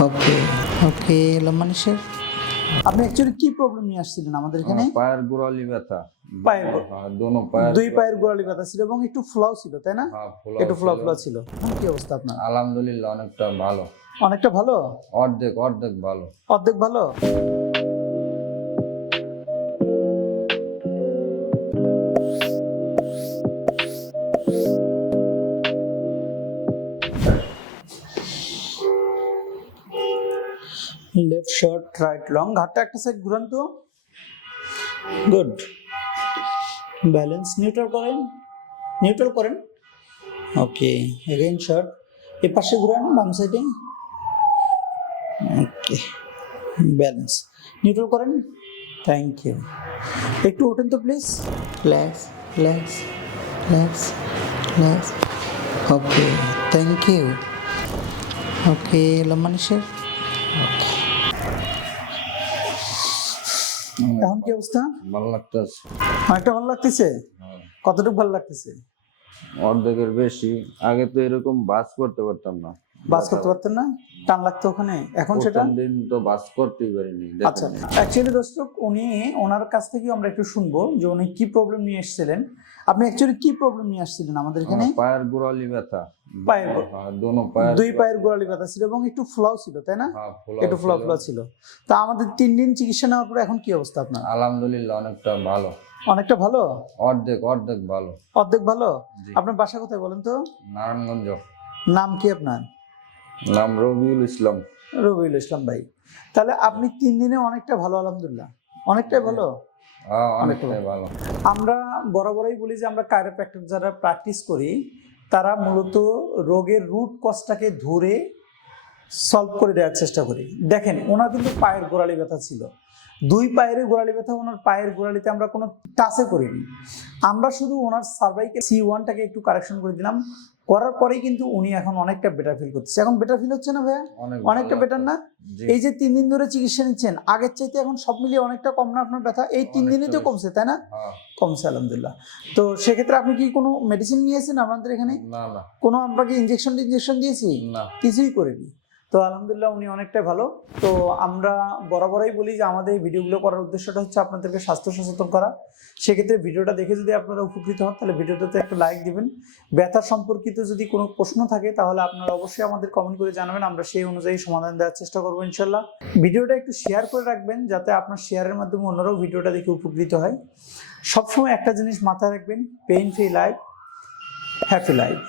ওকে ওকে লম্বানিশের আপনি অ্যাকচুয়ালি কি প্রবলেম নিয়ে আসছিলেন আমাদের এখানে? পায়ের গোড়ালি ব্যথা। পায়ের হ্যাঁ, দোনো পায়ের দুই পায়ের গোড়ালি ব্যথা ছিল এবং একটু ফ্লাও ছিল তাই না? হ্যাঁ, একটু ফ্লাও ফ্লাও ছিল। কি অবস্থা আপনার? আলহামদুলিল্লাহ অনেকটা ভালো। অনেকটা ভালো? অর্ধেক অর্ধেক ভালো। অর্ধেক ভালো? লেফট শর্ট রাইট লং ঘাটটা একটা সাইড ঘুরান তো। গুড ব্যালেন্স নিউট্রাল করেন। নিউট্রাল করেন। ওকে এগেইন শর্ট এ পাশে ঘুরান, বাম সাইডে ওকে ব্যালেন্স নিউট্রাল করেন। থ্যাংক ইউ একটু ওঠেন তো please relax relax relax relax okay thank you okay লম্বানিশের okay এখন কি অবস্থা? ভালো লাগতেছে। অনেকটা ভালো লাগতেছে? কতটুকু ভালো লাগতেছে? অর্ধেকের বেশি। আগে তো এরকম বাস করতে পারতাম না। বাস করতে পারতেন না? টান লাগতো ওখানে? এখন সেটা? দিন তো বাস করতেই পারিনি আচ্ছা অ্যাকচুয়ালি দর্শক উনি ওনার কাছ থেকে আমরা একটু শুনব যে উনি কি প্রবলেম নিয়ে এসেছিলেন। আপনি অ্যাকচুয়ালি কি প্রবলেম নিয়ে আসছিলেন আমাদের এখানে? পায়ের গোড়ালি ব্যথা। পায়ের হ্যাঁ, দোনো পায়ের দুই পায়ের গোড়ালি। ব্যথা ছিল এবং একটু ফ্লাও ছিল তাই না? হ্যাঁ, একটু ফ্লাও ফ্লাও ছিল। তা আমাদের তিন দিন চিকিৎসা নেওয়ার পরে এখন কি অবস্থা আপনার? আলহামদুলিল্লাহ অনেকটা ভালো। অনেকটা ভালো? অর্ধেক অর্ধেক ভালো। অর্ধেক ভালো? আপনার বাসা কোথায় বলেন তো? নারায়ণগঞ্জ। নাম কি আপনার? নাম রবিউল ইসলাম। রবিউল ইসলাম ভাই। তাহলে আপনি তিন দিনে অনেকটা ভালো আলহামদুলিল্লাহ। অনেকটাই ভালো? অনেকটাই ভালো। আমরা বরাবরই বলি যে আমরা কায়োপ্র্যাক্টর যারা প্র্যাকটিস করি তারা মূলত রোগের রুট কজটাকে ধরে সলভ করে দেওয়ার চেষ্টা করি। দেখেন ওনার কিন্তু পায়ের গোড়ালি ব্যথা ছিল। দুই পায়ের গোড়ালি ব্যথা ওনার পায়ের গোড়ালিতে আমরা কোনো টাচে করিনি। আমরা শুধু ওনার সার্ভাইকে সি ওয়ানটাকে একটু কারেকশন করে দিলাম। করার পরেই কিন্তু উনি এখন অনেকটা বেটার ফিল করতেছে। এখন বেটার ফিল হচ্ছে না ভাইয়া? অনেকটা বেটার না? এই যে তিন দিন ধরে চিকিৎসা নিচ্ছেন আগের চাইতে এখন সব মিলিয়ে অনেকটা কম না আপনার ব্যথা? এই তিন দিনই তো কমছে তাই না? হ্যাঁ, কমছে আলহামদুলিল্লাহ। তো সেক্ষেত্রে আপনি কি কোনো মেডিসিন নিয়েছেন আপনাদের এখানে? না না। কোনো আপনাকে ইঞ্জেকশন ইনজেকশন দিয়েছি? না। কিছুই করিনি? তো আলহামদুলিল্লাহ উনি অনেকটাই ভালো। তো আমরা বরাবরই বলি যে আমাদের এই ভিডিওগুলো করার উদ্দেশ্যটা হচ্ছে আপনাদেরকে স্বাস্থ্য সচেতন করা। সেক্ষেত্রে ভিডিওটা দেখে যদি আপনারা উপকৃত হন, তাহলে ভিডিওটাতে একটা লাইক দিবেন। ব্যথা সম্পর্কিত যদি কোনো প্রশ্ন থাকে, তাহলে আপনারা অবশ্যই আমাদের কমেন্ট করে জানাবেন। আমরা সেই অনুযায়ী সমাধান দেওয়ার চেষ্টা করব ইনশাল্লাহ। ভিডিওটা একটু শেয়ার করে রাখবেন, যাতে আপনার শেয়ারের মাধ্যমে অন্যরাও ভিডিওটা দেখে উপকৃত হয়। সবসময় একটা জিনিস মাথায় রাখবেন pain free life happy life